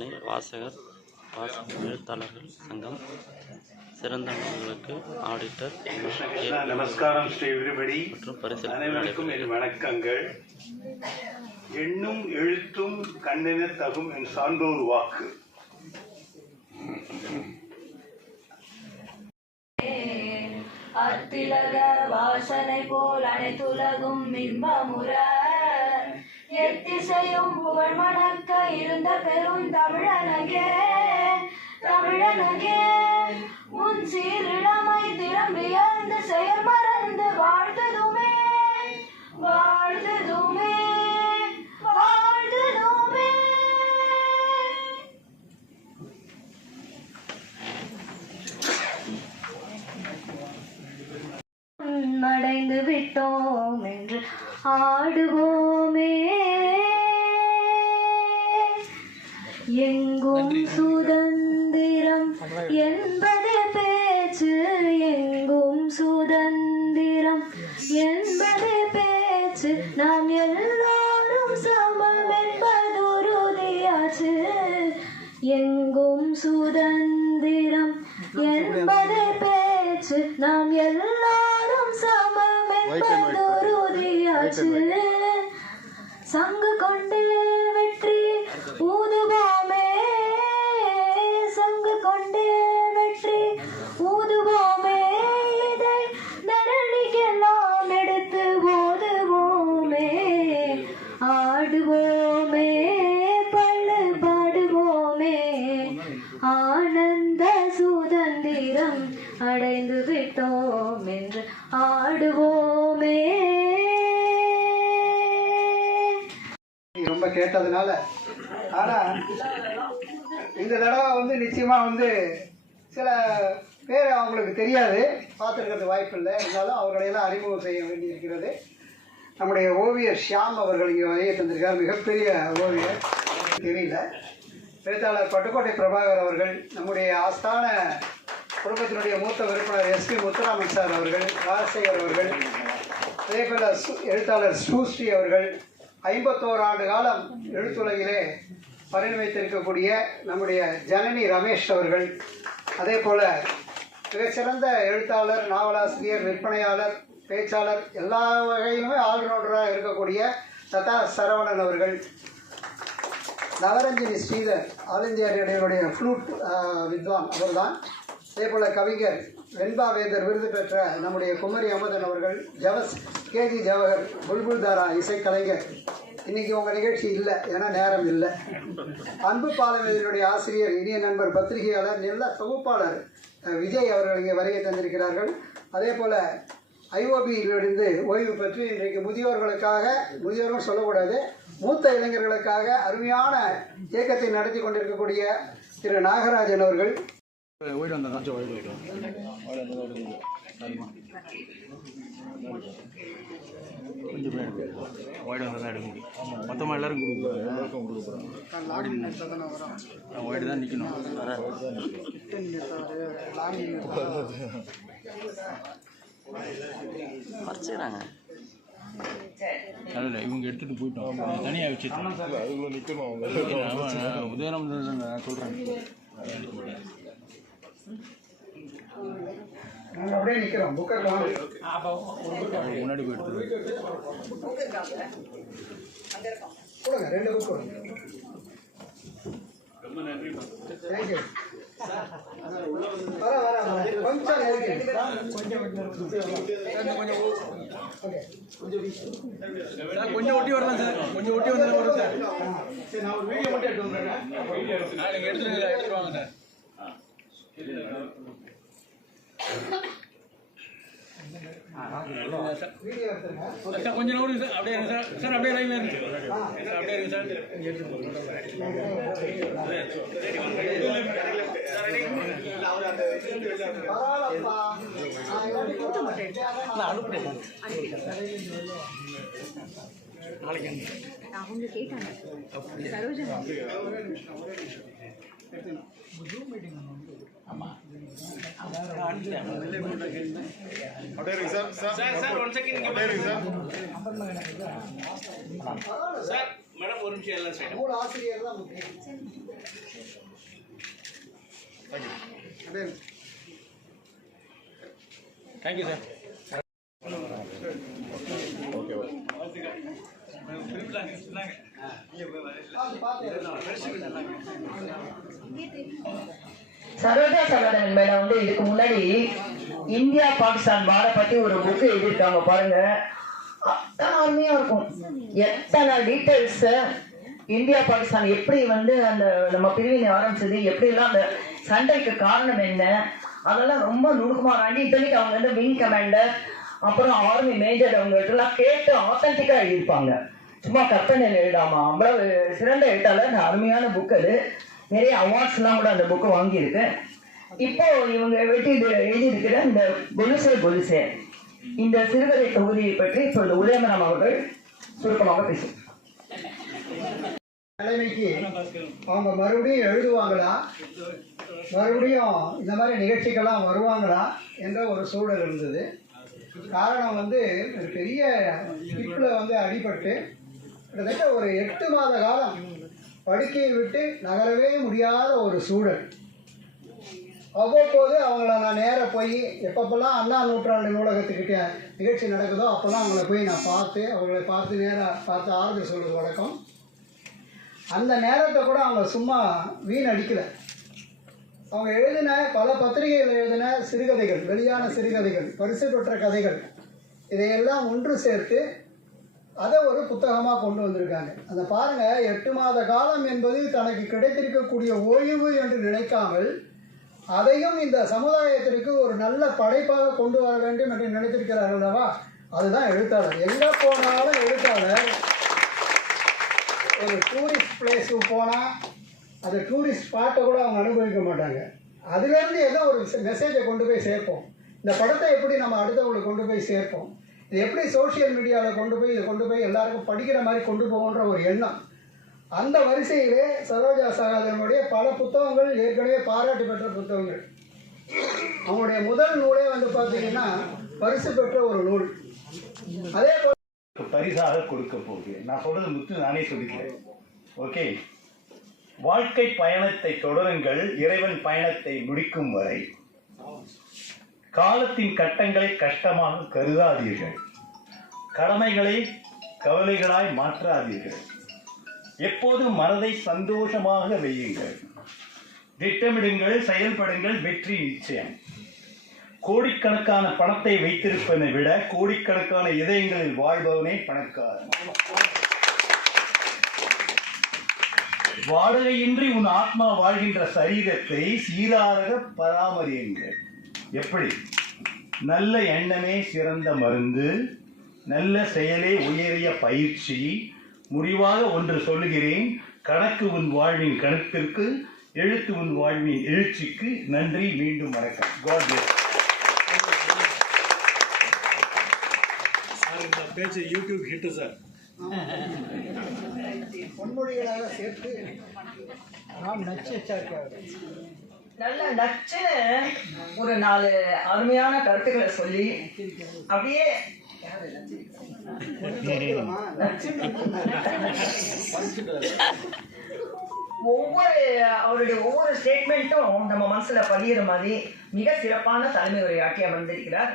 வாசகர் வாசகர் எழுத்தாளர்கள் சங்கம் சிறந்த நூல்களுக்கு ஆடிட்டர் நமஸ்காரம் ஸ்ரீ எவ்ரிபடி மற்றும் அனைவருக்கும் என் வணக்கங்கள். எண்ணும் எழுத்தும் கண்ணென தகும் என் சான்றோர் வாக்கு. அத்திலக வாசனை போல் அனைத்துலகும் இன்பமுற எத்திசையும் புகழ் மணக்க இருந்த பெரும் தமிழனகே தமிழனகே. உன் சீரிழமை திறம்பியந்து செயல் மறந்து வாழ்த்ததுமே வாழ்த்ததுமே வாழ்த்ததுமே மடைந்து விட்டோம் என்று ஆடுவோம். என்பது பேச்சு எங்கும் சுதந்திரம். என்பது பேச்சு நாம் எல்லாரும் சமம் என்பது உறுதியாச்சு எங்கும் சுதந்திரம். என்பது பேச்சு நாம் எல்லாரும் சமம் என்பது உறுதியாச்சு சங்கு கொண்டே வெற்றி ஊதுவோமே. சங்கு கொண்டே ஊதுவோமே இதை தரணிக்கெல்லாம் எடுத்து ஓதுவோமே. ஆடுவோமே பள்ளு பாடுவோமே. ஆனந்த சுதந்திரம் அடைந்து விட்டோம் என்று ஆடுவோமே. ரொம்ப கேட்டதுனால. ஆனா இந்த தடவை வந்து நிச்சயமா வந்து சில பேர் அவங்களுக்கு தெரியாது. பார்த்துருக்கிறது வாய்ப்பு இல்லை. இருந்தாலும் அவர்களையெல்லாம் அறிமுகம் செய்ய வேண்டியிருக்கிறது. நம்முடைய ஓவியர் ஷியாம் அவர்கள் இங்கே வரைய தந்திருக்கார். மிகப்பெரிய ஓவியர். தெரியல. எழுத்தாளர் பட்டுக்கோட்டை பிரபாகர் அவர்கள் நம்முடைய ஆஸ்தான குடும்பத்தினுடைய மூத்த விற்பனர் எஸ்பி முத்துராமன் சார் அவர்கள் ராஜசேகர் அவர்கள் அதே போல் சு- எழுத்தாளர் சூஸ்ரீ அவர்கள் ஐம்பத்தோரு ஆண்டு காலம் எழுத்துலகிலே பரிணமித்திருக்கக்கூடிய நம்முடைய ஜனனி ரமேஷ் அவர்கள் அதே போல் மிகச்சிறந்த எழுத்தாளர் நாவலாசிரியர் விற்பனையாளர் பேச்சாளர் எல்லா வகையிலுமே ஆல்ரவுண்டராக இருக்கக்கூடிய ததா சரவணன் அவர்கள். நவரஞ்சினி ஸ்ரீதர் ஆல் இந்தியா ரேடியோனுடைய ஃப்ளூட் வித்வான் அவர்தான். அதே போல் கவிஞர் வெண்பா வேந்தர் விருது பெற்ற நம்முடைய குமரி அமுதன் அவர்கள் ஜவஸ் கேஜி ஜவஹர் புல்புல் தாரா இசைக்கலைஞர். இன்னைக்கு உங்கள் நிகழ்ச்சி இல்லை ஏன்னா நேரம் இல்லை. அன்பு இதனுடைய ஆசிரியர் இனிய நண்பர் பத்திரிகையாளர் நல்ல தொகுப்பாளர் விஜய் அவர்கள் இங்கே வருகை தந்திருக்கிறார்கள். அதே போல் ஐஓபியிலிருந்து ஓய்வு பெற்று இன்றைக்கு முதியோர்களுக்காக முதியோர்கள் சொல்லக்கூடாது மூத்த இளைஞர்களுக்காக அருமையான இயக்கத்தை நடத்தி கொண்டிருக்கக்கூடிய திரு நாகராஜன் அவர்கள். கொஞ்சம் பேர் ஒயிட் வந்து தான் எடுக்க முடியும் மொத்தமாக எல்லாரும் கொடுக்குறோம் ஒயிட் தான் நிற்கணும் மறைச்சிக்கிறாங்க இல்லை இவங்க எடுத்துகிட்டு போயிட்டோம். தனியாக வச்சு அதுக்குள்ள நிற்கணும் சொல்கிறேன் நாங்கள் அப்படியே நிற்கிறோம் புக்கர் வாங்க முன்னாடி போய் எடுத்துட்டு கொடுங்க ரெண்டு புக் கொடுங்க. தேங்க்யூ வர வர வர. கொஞ்சம் நெருக்கி. ஓகே கொஞ்சம் ஒட்டி வரலாம் சார். கொஞ்சம் ஒட்டி வந்து வரும் சார். சரி நான் ஒரு வீடியோ மட்டும் எடுத்து வந்துடுறேன். நீங்கள் எடுத்துட்டு எடுத்துட்டு வாங்க சார் வீடியோ எடுத்துருங்க சார் கொஞ்சம் நோடுங்க சார் அப்படியே இருங்க சார். சார் அப்படியே லைனில் இருங்க சார் அப்படியே இருங்க சார். பரவாயில்லப்பா சார் இவனை கொடுக்க மாட்டேன் அவங்க கேட்டாங்க சரோஜனா மூணு ஆசிரியர் தான் முக்கியம் thank you sir okay okay Saroja சகோதரன் மேடம் வந்து இதுக்கு முன்னாடி இந்தியா பாகிஸ்தான் வார பத்தி ஒரு புக் எழுதியிருக்காங்க பாருங்க. அத்தனை அருமையா இருக்கும். எத்தனை டீட்டெயில்ஸ் இந்தியா பாகிஸ்தான் எப்படி வந்து அந்த நம்ம பிரிவினை ஆரம்பிச்சது எப்படி எல்லாம் அந்த சண்டைக்கு காரணம் என்ன அதெல்லாம் ரொம்ப நுணுக்கமா ஆண்டி இத்தனைக்கு அவங்க வந்து விங் கமாண்டர் அப்புறம் ஆர்மி மேஜர் அவங்க எல்லாம் கேட்டு ஆத்தன்டிக்கா எழுதியிருப்பாங்க. சும்மா கற்பனை எழுதாமா அவ்வளவு சிறந்த எழுத்தாளர் அருமையான புக் அது. நிறைய அவார்ட்ஸ்லாம் கூட அந்த புக்கு வாங்கியிருக்கு. இப்போ இவங்க வெட்டி இது எழுதியிருக்கிற இந்த கொலுசே கொலுசே இந்த சிறுகதை தொகுதியை பற்றி இப்பொழுது உதயமரம் அவர்கள் சுருக்கமாக பேசும் நிலைமைக்கு அவங்க மறுபடியும் எழுதுவாங்களா? மறுபடியும் இந்த மாதிரி நிகழ்ச்சிக்கெல்லாம் வருவாங்களா? என்ற ஒரு சூழல் இருந்தது. காரணம் வந்து ஒரு பெரிய இப்பில் வந்து அடிபட்டு கிட்டத்தட்ட ஒரு எட்டு மாத காலம் படுக்கையை விட்டு நகரவே முடியாத ஒரு சூழல். அவ்வப்போது அவங்கள நான் நேராக போய் எப்பப்பெல்லாம் அண்ணா நூற்றாண்டு நூலகத்துக்கிட்ட நிகழ்ச்சி நடக்குதோ அப்போல்லாம் அவங்கள போய் நான் பார்த்து அவங்கள பார்த்து நேராக பார்த்து ஆறுதல் சொல்கிறது வழக்கம். அந்த நேரத்தை கூட அவங்க சும்மா வீணடிக்கல. அவங்க எழுதின பல பத்திரிகைகள் எழுதின சிறுகதைகள் வெளியான சிறுகதைகள் பரிசு பெற்ற கதைகள் இதையெல்லாம் ஒன்று சேர்த்து அதை ஒரு புத்தகமாக கொண்டு வந்திருக்காங்க. அந்த பாருங்க எட்டு மாத காலம் என்பது தனக்கு கிடைத்திருக்கக்கூடிய ஓய்வு என்று நினைக்காமல் அதையும் இந்த சமுதாயத்திற்கு ஒரு நல்ல படைப்பாக கொண்டு வர வேண்டும் என்று நினைத்திருக்கிறார்கள் அல்லவா? அதுதான் எழுத்தாளர். எங்கே போனாலும் எழுத்தாளர். ஒரு டூரிஸ்ட் பிளேஸுக்கு போனால் அந்த டூரிஸ்ட் ஸ்பாட்டை கூட அவங்க அனுபவிக்க மாட்டாங்க. அதுலேருந்து ஏதோ ஒரு மெசேஜை கொண்டு போய் சேர்ப்போம். இந்த படத்தை எப்படி நம்ம அடுத்தவங்களுக்கு கொண்டு போய் சேர்ப்போம்? இது எப்படி சோஷியல் மீடியாவில் கொண்டு போய் இதை கொண்டு போய் எல்லாருக்கும் படிக்கிற மாதிரி கொண்டு போகன்ற ஒரு எண்ணம். அந்த வரிசையிலே சரோஜா சகாதனுடைய பல புத்தகங்கள் ஏற்கனவே பாராட்டு பெற்ற புத்தகங்கள். அவங்களுடைய முதல் நூலே வந்து பார்த்தீங்கன்னா பரிசு பெற்ற ஒரு நூல். அதே போல பரிசாக கொடுக்க போகிறேன். நான் சொல்றது முத்து நானே சொல்லிக்கிறேன். ஓகே. வாழ்க்கை பயணத்தை தொடருங்கள் இறைவன் பயணத்தை முடிக்கும் வரை. காலத்தின் கட்டங்களை கஷ்டமாக கருதாதீர்கள். கடமைகளை கவலைகளாய் மாற்றாதீர்கள். எப்போதும் மனதை சந்தோஷமாக வையுங்கள். திட்டமிடுங்கள் செயல்படுங்கள் வெற்றி நிச்சயம். கோடிக்கணக்கான பணத்தை வைத்திருப்பதை விட கோடிக்கணக்கான இதயங்களில் வாழ்பவனே பணக்காரன். வாடகையின்றி உன் ஆத்மா வாழ்கின்ற சரீரத்தை சீராக பராமரியுங்கள். எப்படி? நல்ல எண்ணமே சிறந்த மருந்து நல்ல செயலே உயரிய பயிற்சி. முடிவாக ஒன்று சொல்லுகிறேன் கணக்கு உன் வாழ்வின் கணக்கிற்கு எழுத்து உன் வாழ்வின் எழுச்சிக்கு நன்றி மீண்டும் வணக்கம். காட் பிளஸ் சார் இந்த பேச்சு யூடியூப் ஹிட்டு சார். பொன்மொழிகளாக சேர்த்து நாம் நச்சு வச்சாருக்காரு நல்ல நச்சுன்னு ஒரு நாலு அருமையான கருத்துக்களை சொல்லி அப்படியே ஒவ்வொரு அவருடைய ஒவ்வொரு ஸ்டேட்மெண்ட்டும் நம்ம மனசுல பதியிற மாதிரி மிக சிறப்பான தலைமை உரையாற்றி அமர்ந்திருக்கிறார்.